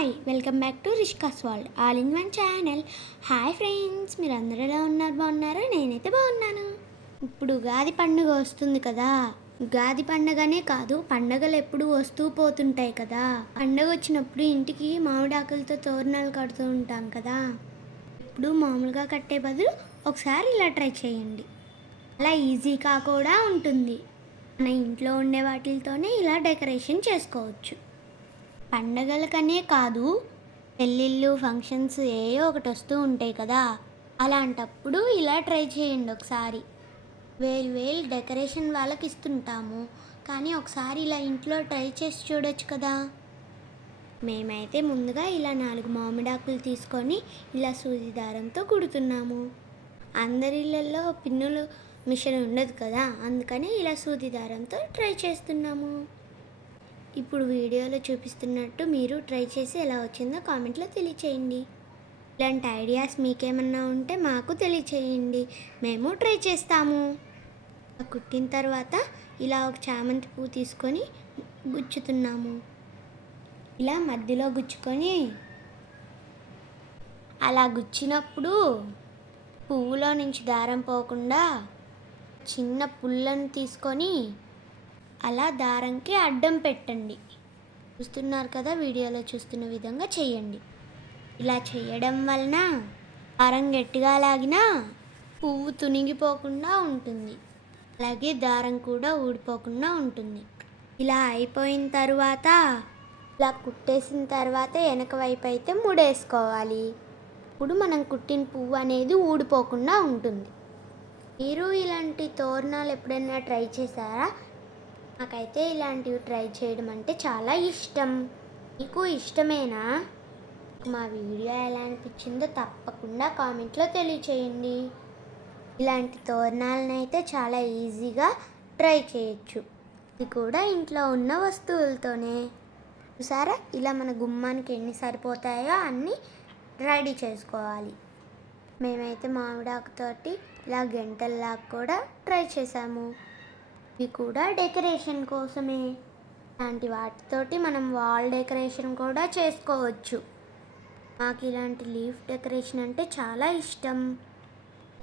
Hi welcome back to Rishka's world all in one channel hi friends మీరు అందరూ ఎలా ఉన్నారు? బాగున్నారా? నేనైతే బాగున్నాను. ఇప్పుడు ఉగాది పండుగ వస్తుంది కదా. ఉగాది పండగనే కాదు పండగలు ఎప్పుడు వస్తూ పోతుంటాయి కదా. పండగ వచ్చినప్పుడు ఇంటికి మామిడాకులతో తోరణాలు కడుతూ ఉంటాం కదా. ఇప్పుడు మామూలుగా కట్టే బదులు ఒకసారి ఇలా ట్రై చేయండి. అలా ఈజీగా కూడా ఉంటుంది. మన ఇంట్లో ఉండే వాటితోనే ఇలా డెకరేషన్ చేసుకోవచ్చు. పండగలకనే కాదు పెళ్ళిళ్ళు ఫంక్షన్స్ ఏయో ఒకటి వస్తూ ఉంటాయి కదా. అలాంటప్పుడు ఇలా ట్రై చేయండి ఒకసారి. వేలు వేలు డెకరేషన్ వాళ్ళకి ఇస్తుంటాము. కానీ ఒకసారి ఇలా ఇంట్లో ట్రై చేసి చూడొచ్చు కదా. మేమైతే ముందుగా ఇలా నాలుగు మామిడాకులు తీసుకొని ఇలా సూది దారంతో కుడుతున్నాము. అందరి ఇళ్ళల్లో పిన్నులు మిషన్ ఉండదు కదా. అందుకని ఇలా సూది దారంతో ట్రై చేస్తున్నాము. ఇప్పుడు వీడియోలో చూపిస్తున్నట్టు మీరు ట్రై చేసి ఎలా వచ్చిందో కామెంట్లో తెలియచేయండి. ఇలాంటి ఐడియాస్ మీకేమన్నా ఉంటే మాకు తెలియచేయండి. మేము ట్రై చేస్తాము. కుట్టిన తర్వాత ఇలా ఒక చామంతి పువ్వు తీసుకొని గుచ్చుతున్నాము. ఇలా మధ్యలో గుచ్చుకొని అలా గుచ్చినప్పుడు పువ్వులో నుంచి దారం పోకుండా చిన్న పుల్లను తీసుకొని అలా దారంకి అడ్డం పెట్టండి. చూస్తున్నారు కదా వీడియోలో చూస్తున్న విధంగా చేయండి. ఇలా చేయడం వలన దారం గట్టిగా లాగినా పువ్వు తునిగిపోకుండా ఉంటుంది. అలాగే దారం కూడా ఊడిపోకుండా ఉంటుంది. ఇలా అయిపోయిన తర్వాత ఇలా కుట్టేసిన తర్వాత వెనక వైపు అయితే ముడేసుకోవాలి. ఇప్పుడు మనం కుట్టిన పువ్వు అనేది ఊడిపోకుండా ఉంటుంది. మీరు ఇలాంటి తోరణాలు ఎప్పుడైనా ట్రై చేశారా? నాకైతే ఇలాంటివి ట్రై చేయడం అంటే చాలా ఇష్టం. మీకు ఇష్టమేనా? మా వీడియో ఎలా అనిపించిందో తప్పకుండా కామెంట్లో తెలియచేయండి. ఇలాంటి తోరణాలను అయితే చాలా ఈజీగా ట్రై చేయొచ్చు. ఇది కూడా ఇంట్లో ఉన్న వస్తువులతోనే. చూసారా? ఇలా మన గుమ్మానికి ఎన్ని సరిపోతాయో అన్నీ రెడీ చేసుకోవాలి. మేమైతే మామిడాకుతోటి ఇలా గంటల్లాగా కూడా ట్రై చేసాము ఇవి కూడా డెకరేషన్ కోసమే. ఇలాంటి వాటితోటి మనం వాల్ డెకరేషన్ కూడా చేసుకోవచ్చు. మాకు ఇలాంటి లీఫ్ డెకరేషన్ అంటే చాలా ఇష్టం.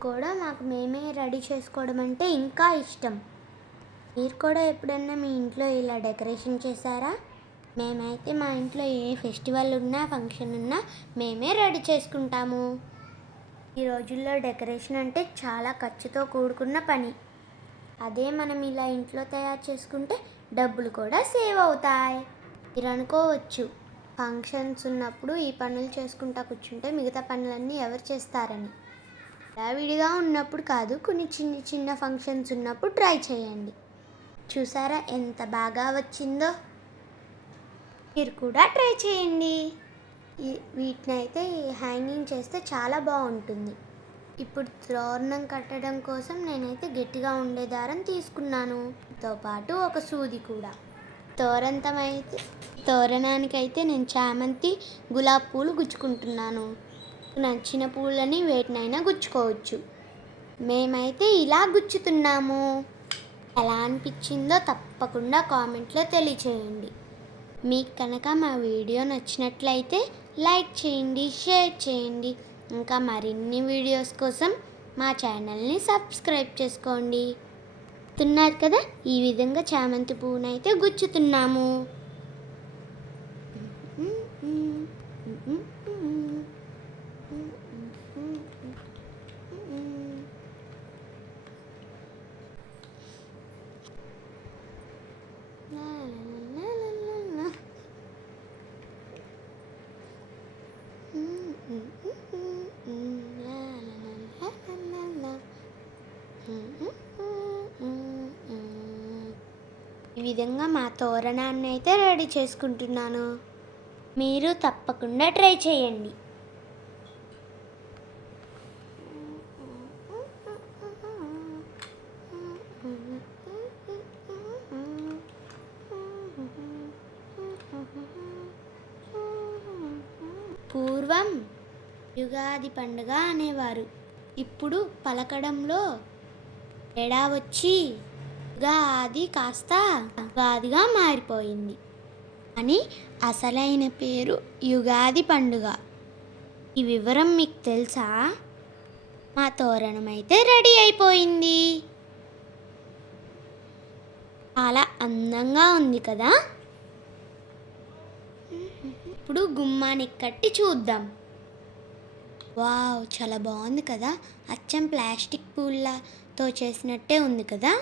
కూడా మాకు మేమే రెడీ చేసుకోవడం అంటే ఇంకా ఇష్టం. మీరు కూడా ఎప్పుడన్నా మీ ఇంట్లో ఇలా డెకరేషన్ చేశారా? మేమైతే మా ఇంట్లో ఏ ఫెస్టివల్ ఉన్నా ఫంక్షన్ ఉన్నా మేమే రెడీ చేసుకుంటాము. ఈ రోజుల్లో డెకరేషన్ అంటే చాలా ఖర్చుతో కూడుకున్న పని. అదే మనం ఇలా ఇంట్లో తయారు చేసుకుంటే డబ్బులు కూడా సేవ్ అవుతాయి. మీరు అనుకోవచ్చు ఫంక్షన్స్ ఉన్నప్పుడు ఈ పనులు చేసుకుంటా కూర్చుంటే మిగతా పనులన్నీ ఎవరు చేస్తారని. విడిగా ఉన్నప్పుడు కాదు కొన్ని చిన్న చిన్న ఫంక్షన్స్ ఉన్నప్పుడు ట్రై చేయండి. చూసారా ఎంత బాగా వచ్చిందో? మీరు కూడా ట్రై చేయండి. వీటినైతే వీటిని అయితే హ్యాంగింగ్ చేస్తే చాలా బాగుంటుంది. ఇప్పుడు తోరణం కట్టడం కోసం నేనైతే గట్టిగా ఉండే దారం తీసుకున్నాను. తో పాటు ఒక సూది కూడా. తోరంతమైతే అయితే తోరణానికైతే నేను చామంతి గులాబ్ పూలు గుచ్చుకుంటున్నాను. నచ్చిన పూలని వేటినైనా గుచ్చుకోవచ్చు. మేమైతే ఇలా గుచ్చుతున్నాము. ఎలా అనిపించిందో తప్పకుండా కామెంట్లో తెలియచేయండి. మీకు కనుక మా వీడియో నచ్చినట్లయితే లైక్ చేయండి షేర్ చేయండి. ఇంకా మరిన్ని వీడియోస్ కోసం మా ఛానల్ని సబ్స్క్రైబ్ చేసుకోండి. తిన్నారు కదా? ఈ విధంగా చామంతి పువ్వునైతే గుచ్చుతున్నాము. విధంగా మా తోరణాన్ని అయితే రెడీ చేసుకుంటున్నాను. మీరు తప్పకుండా ట్రై చేయండి. పూర్వం యుగాది పండుగ అనేవారు. ఇప్పుడు పలకడంలో తేడా వచ్చి ఉగాది కాస్త ఉగాదిగా మారిపోయింది. అని అసలైన పేరు యుగాది పండుగ. ఈ వివరం మీకు తెలుసా? మా తోరణం అయితే రెడీ అయిపోయింది. చాలా అందంగా ఉంది కదా? ఇప్పుడు గుమ్మానికి కట్టి చూద్దాం. వావ్ చాలా బాగుంది కదా? అచ్చం ప్లాస్టిక్ పూలతో చేసినట్టే ఉంది కదా?